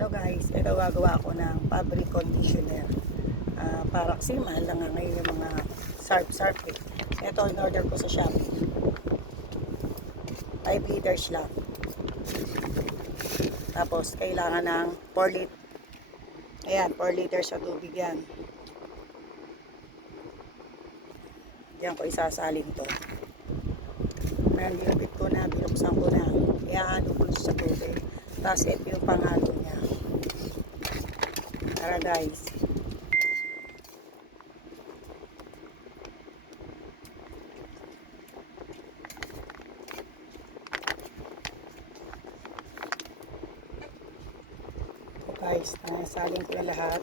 Hello guys, ito gagawa ko ng fabric conditioner. Para kasi mahal lang nga ngayon yung mga sarp eh. Ito in order ko sa Shopee. 5 liters lang. Tapos kailangan ng 4 liters. Ayan, 4 liters sa tubig yan. Diyan ko isasalin to. Ayan, ginupit ko na, binuksan ko na. Ihaalo ko sa tubig. Tapos ito yung panghalo niya. Tara guys. Ito guys, nasalin ko na lahat.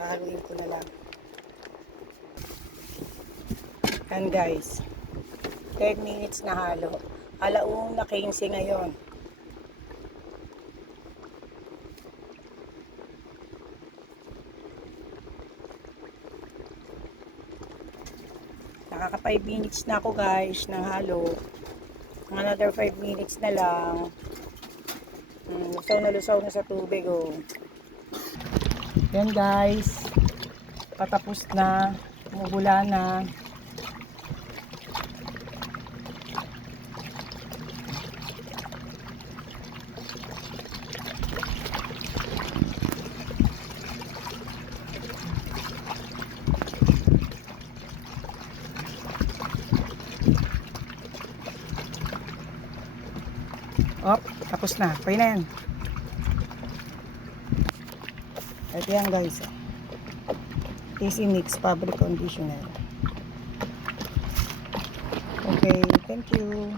Haluin ko na lang. And guys, 10 minutes na halo. Alauna 15 ngayon. Nakaka 5 minutes na ako guys ng halo. Another 5 minutes na lang. Lusaw na sa tubig oh. Yan guys. Patapos na. Umubula na. Op, tapos na. Pwede na yan. Ito yan guys. Easy Mix Fabric Conditioner. Okay, thank you.